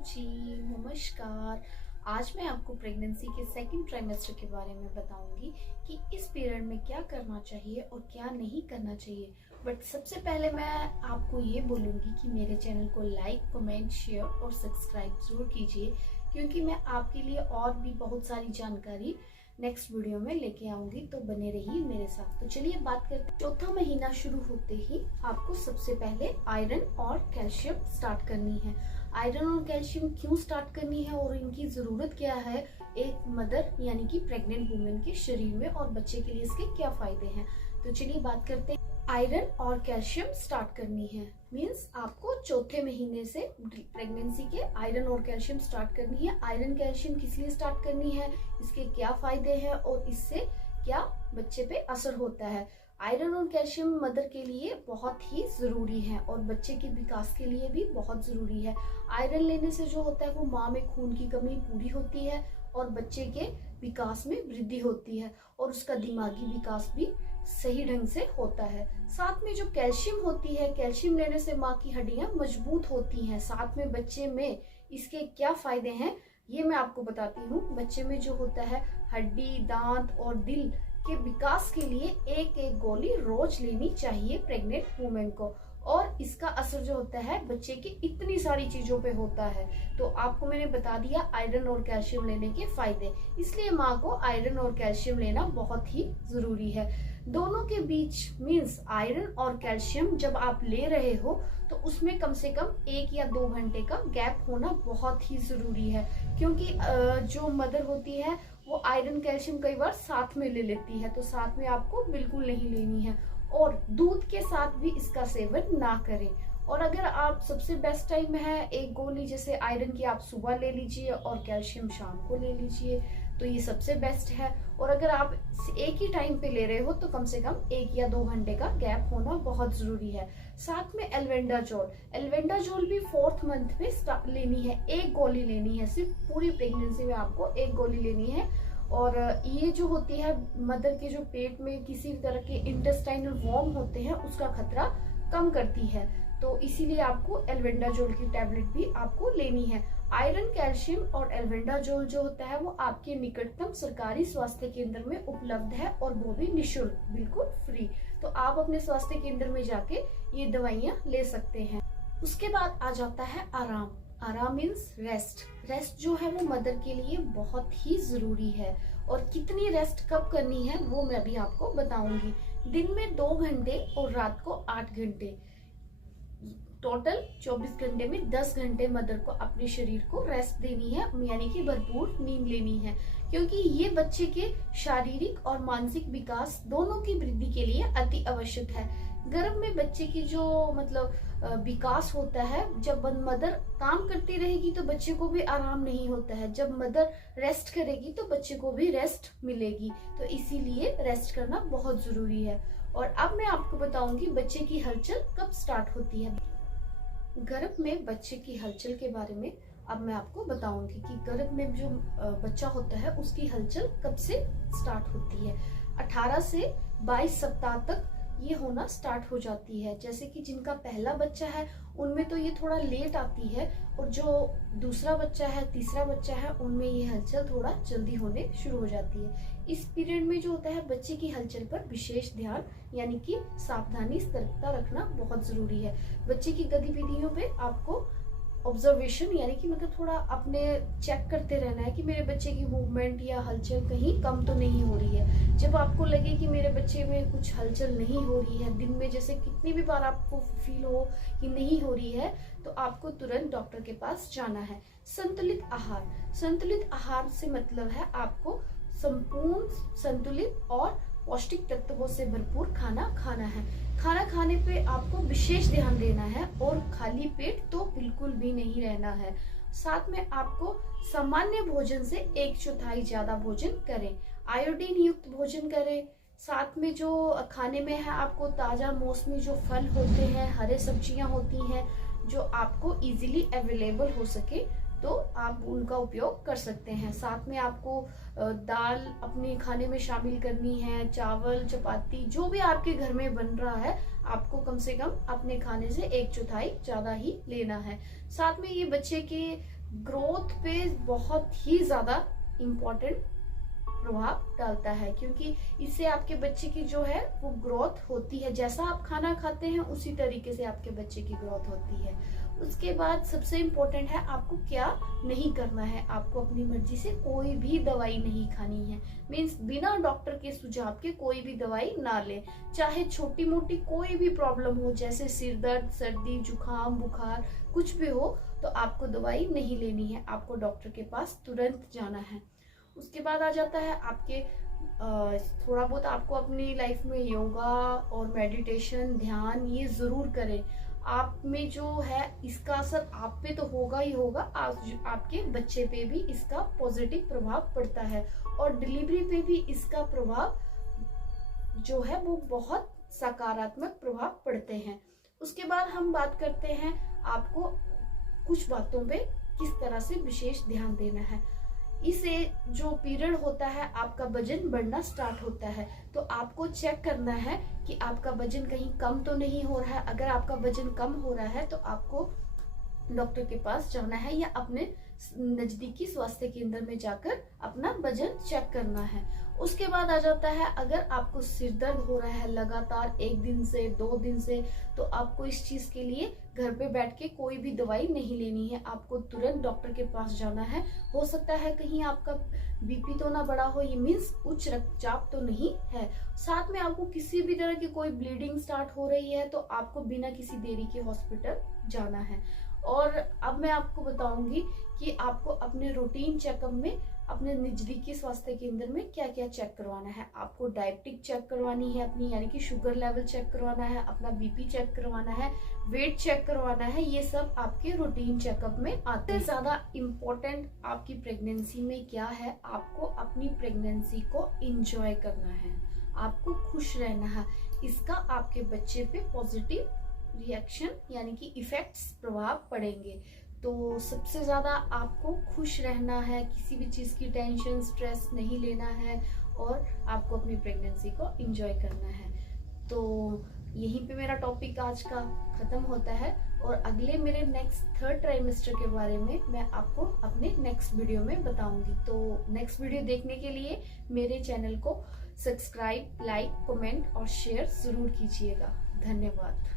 जी, नमस्कार। आज मैं आपको प्रेगनेंसी के सेकंड ट्राइमेस्टर के बारे में बताऊंगी कि इस पीरियड में क्या करना चाहिए और क्या नहीं करना चाहिए। बट सबसे पहले मैं आपको ये बोलूंगी कि मेरे चैनल को लाइक, कमेंट, शेयर और सब्सक्राइब जरूर कीजिए, क्योंकि मैं आपके लिए और भी बहुत सारी जानकारी नेक्स्ट वीडियो में लेके आऊंगी। तो बने रहिए मेरे साथ। तो चलिए बात करते हैं। चौथा महीना शुरू होते ही आपको सबसे पहले आयरन और कैल्शियम स्टार्ट करनी है। आयरन और कैल्शियम क्यों स्टार्ट करनी है और इनकी जरूरत क्या है एक मदर यानी कि प्रेग्नेंट वुमेन के शरीर में, और बच्चे के लिए इसके क्या फायदे हैं। तो चलिए बात करते हैं। आयरन और कैल्शियम स्टार्ट करनी है मींस आपको चौथे महीने से प्रेगनेंसी के आयरन और कैल्शियम स्टार्ट करनी है। आयरन कैल्शियम किस लिए स्टार्ट करनी है, इसके क्या फायदे हैं और इससे क्या बच्चे पे असर होता है। आयरन और कैल्शियम मदर के लिए बहुत ही जरूरी है और बच्चे के विकास के लिए भी बहुत जरूरी है। आयरन लेने से जो होता है वो माँ में खून की कमी पूरी होती है और बच्चे के विकास में वृद्धि होती है और उसका दिमागी विकास भी सही ढंग से होता है। साथ में जो कैल्शियम होती है, कैल्शियम लेने से माँ की हड्डियां मजबूत होती हैं। साथ में बच्चे में इसके क्या फायदे हैं ये मैं आपको बताती हूँ। बच्चे में जो होता है हड्डी, दांत और दिल के विकास के लिए एक एक गोली रोज लेनी चाहिए प्रेग्नेंट वुमेन को, और इसका असर जो होता है बच्चे की इतनी सारी चीजों पे होता है। तो आपको मैंने बता दिया आयरन और कैल्शियम लेने के फायदे, इसलिए माँ को आयरन और कैल्शियम लेना बहुत ही जरूरी है। दोनों के बीच मींस आयरन और कैल्शियम जब आप ले रहे हो तो उसमें कम से कम 1 या 2 घंटे का गैप होना बहुत ही जरूरी है, क्योंकि जो मदर होती है वो आयरन कैल्शियम कई बार साथ में ले लेती है, तो साथ में आपको बिल्कुल नहीं लेनी है। और दूध के साथ भी इसका सेवन ना करें। और अगर आप सबसे बेस्ट टाइम है एक गोली जैसे आयरन की आप सुबह ले लीजिए और कैल्शियम शाम को ले लीजिए, तो ये सबसे बेस्ट है। और अगर आप एक ही टाइम पे ले रहे हो तो कम से कम 1 या 2 घंटे का गैप होना बहुत जरूरी है। साथ में एल्वेंडाजोल, एल्वेंडाजोल भी 4th मंथ में लेनी है, एक गोली लेनी है। सिर्फ पूरी प्रेगनेंसी में आपको एक गोली लेनी है। और ये जो होती है मदर के जो पेट में किसी तरह के इंटेस्टाइनल वॉर्म होते हैं उसका खतरा कम करती है, तो इसीलिए आपको एल्वेंडाजोल की टैबलेट भी आपको लेनी है। आयरन, कैल्शियम और एल्वेंडाजोल जो होता है वो आपके निकटतम सरकारी स्वास्थ्य केंद्र में उपलब्ध है और वो भी निःशुल्क, बिल्कुल फ्री। तो आप अपने स्वास्थ्य केंद्र में जाके ये दवाइयाँ ले सकते हैं। उसके बाद आ जाता है आराम। आराम मीन्स रेस्ट। रेस्ट जो है वो मदर के लिए बहुत ही जरूरी है, और कितनी रेस्ट कब करनी है वो मैं अभी आपको बताऊंगी। दिन में 2 घंटे और रात को 8 घंटे, टोटल 24 घंटे में 10 घंटे मदर को अपने शरीर को रेस्ट देनी है, यानी कि भरपूर नींद लेनी है, क्योंकि ये बच्चे के शारीरिक और मानसिक विकास दोनों की वृद्धि के लिए अति आवश्यक है। गर्भ में बच्चे की जो विकास होता है, जब मदर काम करती रहेगी तो बच्चे को भी आराम नहीं होता है, जब मदर रेस्ट करेगी तो बच्चे को भी रेस्ट मिलेगी, तो इसीलिए रेस्ट करना बहुत जरूरी है। और अब मैं आपको बताऊंगी बच्चे की हलचल कब स्टार्ट होती है। गर्भ में बच्चे की हलचल के बारे में अब मैं आपको बताऊंगी कि गर्भ में जो बच्चा होता है उसकी हलचल कब से स्टार्ट होती है। 18 से 22 सप्ताह तक ये होना स्टार्ट हो जाती है। जैसे कि जिनका पहला बच्चा है उनमें तो ये थोड़ा लेट आती है, और जो दूसरा बच्चा है, तीसरा बच्चा है, उनमें ये हलचल थोड़ा जल्दी होने शुरू हो जाती है। इस पीरियड में जो होता है बच्चे की हलचल पर विशेष ध्यान यानी कि सावधानी, सतर्कता रखना बहुत जरूरी है। बच्चे की गतिविधियों पे आपको ऑब्जर्वेशन यानी कि मतलब थोड़ा अपने चेक करते रहना है कि मेरे बच्चे की मूवमेंट या हलचल कहीं कम तो नहीं हो रही है। जब आपको लगे कि मेरे बच्चे में कुछ हलचल नहीं हो रही है, दिन में जैसे कितनी भी बार आपको फील हो कि नहीं हो रही है, तो आपको तुरंत डॉक्टर के पास जाना है। संतुलित आहार, संतुलित आहार से मतलब है आपको संपूर्ण, संतुलित और पौष्टिक तत्वों से भरपूर खाना खाना है। खाना खाने पे आपको विशेष ध्यान देना है और खाली पेट तो बिल्कुल भी नहीं रहना है। साथ में आपको सामान्य भोजन से 1/4 ज्यादा भोजन करें। आयोडीन युक्त भोजन करें। साथ में जो खाने में है आपको ताजा मौसमी जो फल होते हैं, हरे सब्जियां होती हैं जो आपको इजीली अवेलेबल हो सके, तो आप उनका उपयोग कर सकते हैं। साथ में आपको दाल अपने खाने में शामिल करनी है, चावल, चपाती, जो भी आपके घर में बन रहा है आपको कम से कम अपने खाने से 1/4 ज्यादा ही लेना है। साथ में ये बच्चे के ग्रोथ पे बहुत ही ज्यादा इम्पोर्टेंट प्रभाव डालता है, क्योंकि इससे आपके बच्चे की जो है वो ग्रोथ होती है। जैसा आप खाना खाते हैं उसी तरीके से आपके बच्चे की ग्रोथ होती है। उसके बाद सबसे इम्पोर्टेंट है आपको क्या नहीं करना है। आपको अपनी मर्जी से कोई भी दवाई नहीं खानी है, मीन्स बिना डॉक्टर के सुझाव के कोई भी दवाई ना ले। चाहे छोटी मोटी कोई भी प्रॉब्लम हो, जैसे सिर दर्द, सर्दी, जुकाम, बुखार, कुछ भी हो, तो आपको दवाई नहीं लेनी है, आपको डॉक्टर के पास तुरंत जाना है। उसके बाद आ जाता है आपके थोड़ा बहुत आपको अपनी लाइफ में योगा और मेडिटेशन, ध्यान, ये जरूर करें। आप में जो है इसका असर आप पे तो होगा ही होगा, आपके बच्चे पे भी इसका पॉजिटिव प्रभाव पड़ता है, और डिलीवरी पे भी इसका प्रभाव जो है वो बहुत सकारात्मक प्रभाव पड़ते हैं। उसके बाद हम बात करते हैं आपको कुछ बातों पे किस तरह से विशेष ध्यान देना है। इसे जो पीरियड होता है आपका वजन बढ़ना स्टार्ट होता है, तो आपको चेक करना है कि आपका वजन कहीं कम तो नहीं हो रहा है। अगर आपका वजन कम हो रहा है तो आपको डॉक्टर के पास जाना है या अपने नजदीकी स्वास्थ्य केंद्र में जाकर अपना वजन चेक करना है। उसके बाद आ जाता है अगर आपको सिर दर्द हो रहा है लगातार 1 दिन से 2 दिन से, तो आपको इस चीज के लिए घर पे बैठ के कोई भी दवाई नहीं लेनी है, आपको तुरंत डॉक्टर के पास जाना है। हो सकता है कहीं आपका बीपी तो ना बढ़ा हो, ये मीन्स उच्च रक्तचाप तो नहीं है। साथ में आपको किसी भी तरह की कोई ब्लीडिंग स्टार्ट हो रही है तो आपको बिना किसी देरी के हॉस्पिटल जाना है। और अब मैं आपको बताऊंगी कि आपको अपने रूटीन चेकअप में अपने नजदीकी स्वास्थ्य केंद्र में क्या क्या चेक करवाना है। आपको डायबिटिक चेक करवानी है अपनी, यानी कि शुगर लेवल चेक करवाना है, अपना बीपी चेक करवाना है, वेट चेक करवाना है। ये सब आपके रूटीन चेकअप में आते हैं। ज्यादा इम्पोर्टेंट आपकी प्रेगनेंसी में क्या है, आपको अपनी प्रेगनेंसी को एंजॉय करना है, आपको खुश रहना है। इसका आपके बच्चे पे पॉजिटिव रिएक्शन यानी कि इफेक्ट्स प्रभाव पड़ेंगे। तो सबसे ज्यादा आपको खुश रहना है, किसी भी चीज की टेंशन, स्ट्रेस नहीं लेना है, और आपको अपनी प्रेगनेंसी को एंजॉय करना है। तो यहीं पे मेरा टॉपिक आज का खत्म होता है, और अगले मेरे नेक्स्ट 3rd ट्राइमेस्टर के बारे में मैं आपको अपने नेक्स्ट वीडियो में बताऊंगी। तो नेक्स्ट वीडियो देखने के लिए मेरे चैनल को सब्सक्राइब, लाइक, कमेंट और शेयर जरूर कीजिएगा। धन्यवाद।